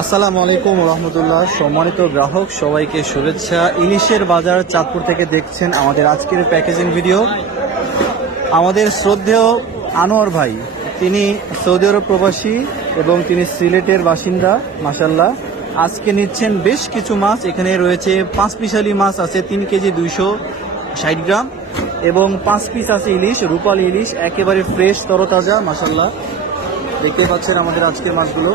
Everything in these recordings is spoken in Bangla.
আসসালামু আলাইকুম রহমতুল্লাহ। সম্মানিত গ্রাহক সবাইকে শুভেচ্ছা। ইলিশের বাজার চাঁদপুর থেকে দেখছেন আমাদের আজকের প্যাকেজিং ভিডিও। আমাদের শ্রদ্ধেয় আনোয়ার ভাই, তিনি সৌদি আরব প্রবাসী এবং তিনি সিলেটের বাসিন্দা। মাশাল্লাহ, আজকে নিচ্ছেন বেশ কিছু মাছ। এখানে রয়েছে 5 পিসালি মাছ আছে 3 কেজি 260 গ্রাম এবং 5 পিস আছে ইলিশ, রূপালী ইলিশ, একেবারে ফ্রেশ তরতাজা। মাশাল্লাহ, দেখতে পাচ্ছেন আমাদের আজকের মাছগুলো,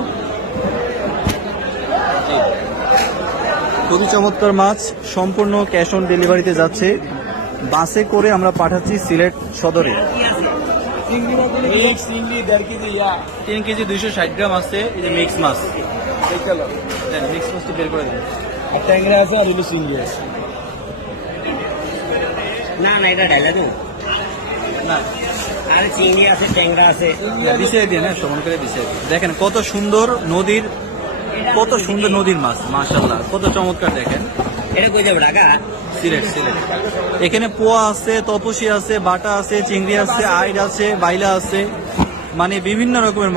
খুবই চমৎকার মাছ। সম্পূর্ণ ক্যাশ অন ডেলিভারিতে যাচ্ছে, বাসে করে আমরা পাঠাচ্ছি সিলেট সদরে। 3 কেজি 260 গ্রাম আছে, এই যে মিক্স মাছ, মিক্স মাছটি বের করে দেন। আর ট্যাংরা আছে আর চিংড়ি আছে। না না, এটা ঢালা দেন না, আর চিংড়ি আছে, ট্যাংরা আছে, বিছিয়ে দিয়ে না, সমান করে বিছিয়ে দিয়ে। দেখেন কত সুন্দর নদীর, কত সুন্দর নদীর মাছ, মাশাআল্লাহ, কত চমৎকার। দেখেন এটা কই যাবে ঢাকা? সিলেট। এখানে পোয়া আছে, তপসি আছে, বাটা আছে, চিংড়ি আছে, আইড আছে, বাইলা আছে, মানে বিভিন্ন রকমের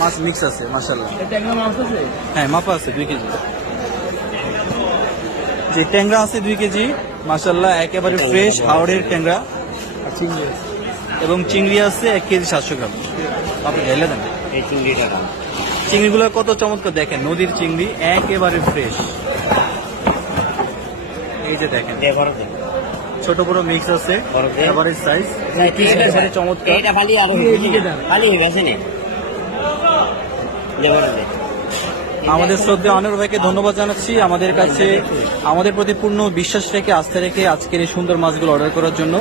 মাছ মিক্স আছে। মাশাআল্লাহ, ট্যাংরা মাছ আছে, হ্যাঁ মাপা আছে 2 কেজি। যে ট্যাংরা আছে 2 কেজি, মাশাআল্লাহ, একেবারে ফ্রেশ হাওড়ের ট্যাংরা। আর চিংড়ি আছে এবং চিংড়ি আছে 1 কেজি 700 গ্রাম। আপনি ঢেলে দেন। এই চিংড়িটা দাম। চিংড়িগুলো কত চমৎকার, দেখেন নদীর চিংড়ি, একেবারে ফ্রেশ। এই যে দেখেন ছোট বড় মিক্স আছে, এভারেজ সাইজ, একেবারে চমৎকার। এটা খালি আর খালি বেছে নে। আমাদের শ্রদ্ধেয় আনোয়ার ভাইকে ধন্যবাদ জানাচ্ছি আমাদের কাছে আমাদের প্রতি পূর্ণ বিশ্বাস রেখে, আস্থা রেখে আজকের এই সুন্দর মাছগুলো অর্ডার করার জন্য।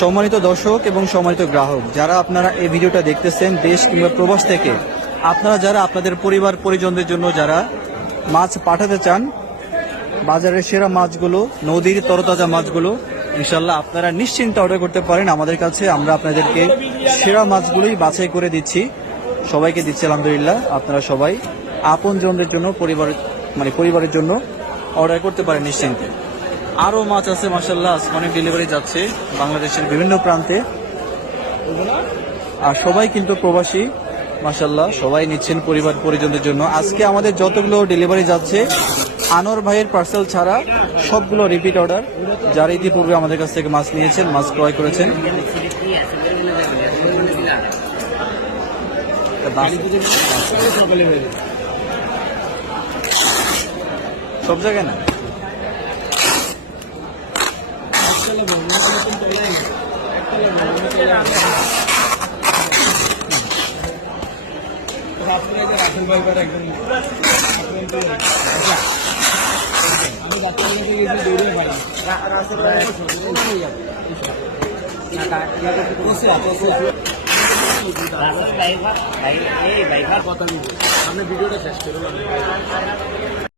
সম্মানিত দর্শক এবং সম্মানিত গ্রাহক, যারা আপনারা এই ভিডিওটা দেখতেছেন দেশ কিংবা প্রবাস থেকে, আপনারা যারা আপনাদের পরিবার পরিজনদের জন্য যারা মাছ পাঠাতে চান, বাজারের সেরা মাছগুলো, নদীর তরতাজা মাছগুলো, ইনশাল্লাহ আপনারা নিশ্চিন্তে অর্ডার করতে পারেন আমাদের কাছে। আমরা আপনাদেরকে সেরা মাছগুলোই বাছাই করে দিচ্ছি, সবাইকে দিচ্ছি আলহামদুলিল্লাহ। আপনারা সবাই আপনজনদের জন্য, পরিবারের জন্য অর্ডার করতে পারেন নিশ্চিন্তে। আরও মাছ আছে মাশাআল্লাহ, অনেক ডেলিভারি যাচ্ছে বাংলাদেশের বিভিন্ন প্রান্তে। আর সবাই কিন্তু প্রবাসী, মাশাআল্লাহ, সবাই নিচ্ছেন পরিবার পরিজনদের জন্য। আজকে আমাদের যতগুলো ডেলিভারি যাচ্ছে আনোয়ার ভাইয়ের পার্সেল ছাড়া সবগুলো রিপিট অর্ডার, যারা ইতিপূর্বে আমাদের কাছ থেকে মাছ নিয়েছেন, মাছ ক্রয় করেছেন। সব জায়গায় না, আপনি ভিডিওটা শেষ করুন।